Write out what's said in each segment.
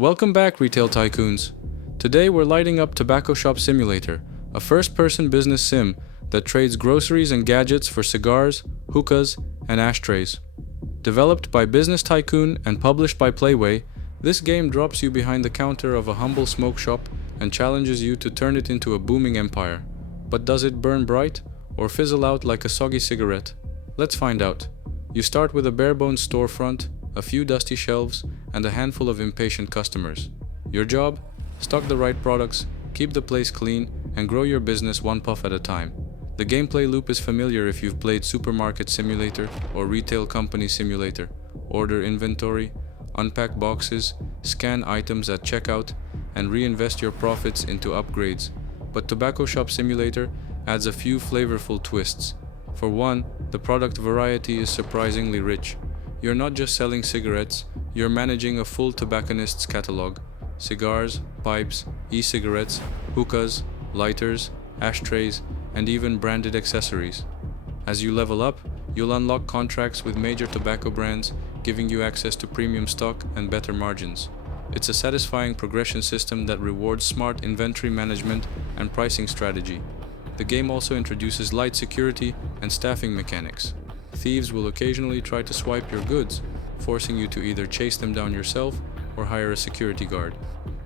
Welcome back, retail tycoons. Today we're lighting up Tobacco Shop Simulator, a first-person business sim that trades groceries and gadgets for cigars, hookahs, and ashtrays. Developed by Business Tycoon and published by Playway, this game drops you behind the counter of a humble smoke shop and challenges you to turn it into a booming empire. But does it burn bright or fizzle out like a soggy cigarette? Let's find out. You start with a bare-bones storefront, a few dusty shelves, and a handful of impatient customers. Your job? Stock the right products, keep the place clean, and grow your business one puff at a time. The gameplay loop is familiar if you've played Supermarket Simulator or Retail Company Simulator. Order inventory, unpack boxes, scan items at checkout, and reinvest your profits into upgrades. But Tobacco Shop Simulator adds a few flavorful twists. For one, the product variety is surprisingly rich. You're not just selling cigarettes, you're managing a full tobacconist's catalog. Cigars, pipes, e-cigarettes, hookahs, lighters, ashtrays, and even branded accessories. As you level up, you'll unlock contracts with major tobacco brands, giving you access to premium stock and better margins. It's a satisfying progression system that rewards smart inventory management and pricing strategy. The game also introduces light security and staffing mechanics. Thieves will occasionally try to swipe your goods, forcing you to either chase them down yourself or hire a security guard.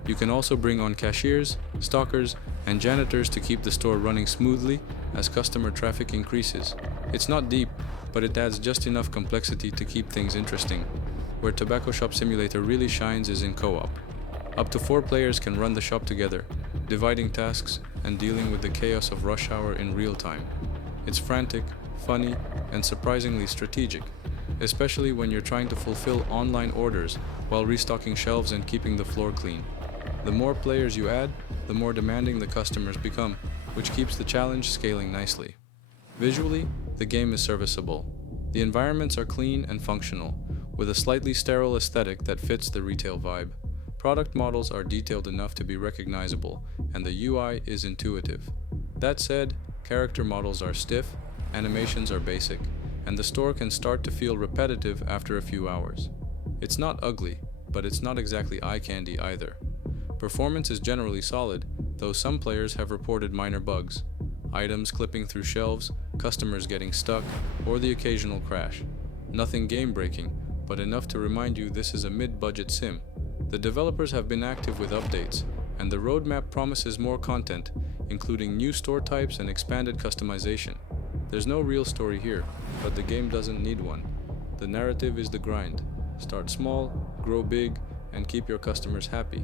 You can also bring on cashiers, stockers, and janitors to keep the store running smoothly as customer traffic increases. It's not deep, but it adds just enough complexity to keep things interesting. Where Tobacco Shop Simulator really shines is in co-op. Up to 4 players can run the shop together, dividing tasks and dealing with the chaos of rush hour in real time. It's frantic, funny, and surprisingly strategic, especially when you're trying to fulfill online orders while restocking shelves and keeping the floor clean. The more players you add, the more demanding the customers become, which keeps the challenge scaling nicely. Visually, the game is serviceable. The environments are clean and functional, with a slightly sterile aesthetic that fits the retail vibe. Product models are detailed enough to be recognizable, and the UI is intuitive. That said, character models are stiff, animations are basic, and the store can start to feel repetitive after a few hours. It's not ugly, but it's not exactly eye candy either. Performance is generally solid, though some players have reported minor bugs. Items clipping through shelves, customers getting stuck, or the occasional crash. Nothing game-breaking, but enough to remind you this is a mid-budget sim. The developers have been active with updates, and the roadmap promises more content, including new store types and expanded customization. There's no real story here, but the game doesn't need one. The narrative is the grind. Start small, grow big, and keep your customers happy.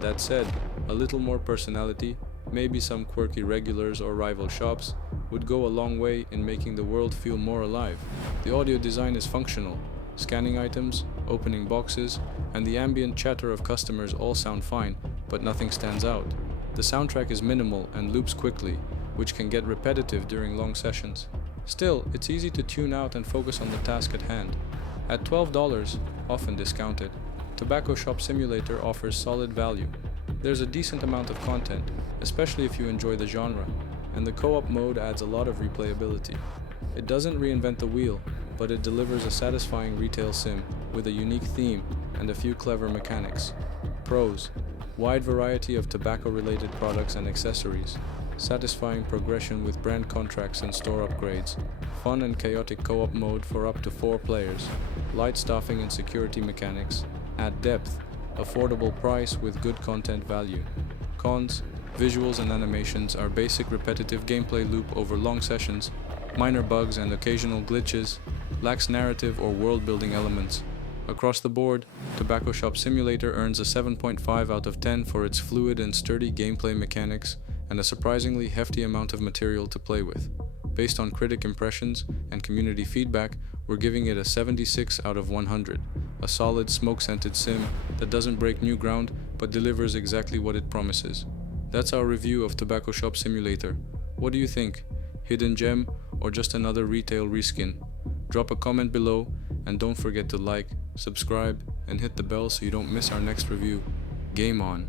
That said, a little more personality, maybe some quirky regulars or rival shops, would go a long way in making the world feel more alive. The audio design is functional. Scanning items, opening boxes, and the ambient chatter of customers all sound fine, but nothing stands out. The soundtrack is minimal and loops quickly, which can get repetitive during long sessions. Still, it's easy to tune out and focus on the task at hand. At $12, often discounted, Tobacco Shop Simulator offers solid value. There's a decent amount of content, especially if you enjoy the genre, and the co-op mode adds a lot of replayability. It doesn't reinvent the wheel, but it delivers a satisfying retail sim with a unique theme and a few clever mechanics. Pros: wide variety of tobacco-related products and accessories, satisfying progression with brand contracts and store upgrades, fun and chaotic co-op mode for up to 4 players, light staffing and security mechanics, add depth, affordable price with good content value. Cons: visuals and animations are basic repetitive gameplay loop over long sessions, minor bugs and occasional glitches, lacks narrative or world-building elements. Across the board, Tobacco Shop Simulator earns a 7.5 out of 10 for its fluid and sturdy gameplay mechanics and a surprisingly hefty amount of material to play with. Based on critic impressions and community feedback, we're giving it a 76 out of 100, a solid smoke-scented sim that doesn't break new ground but delivers exactly what it promises. That's our review of Tobacco Shop Simulator. What do you think? Hidden gem or just another retail reskin? Drop a comment below, and don't forget to like, subscribe, and hit the bell so you don't miss our next review. Game on!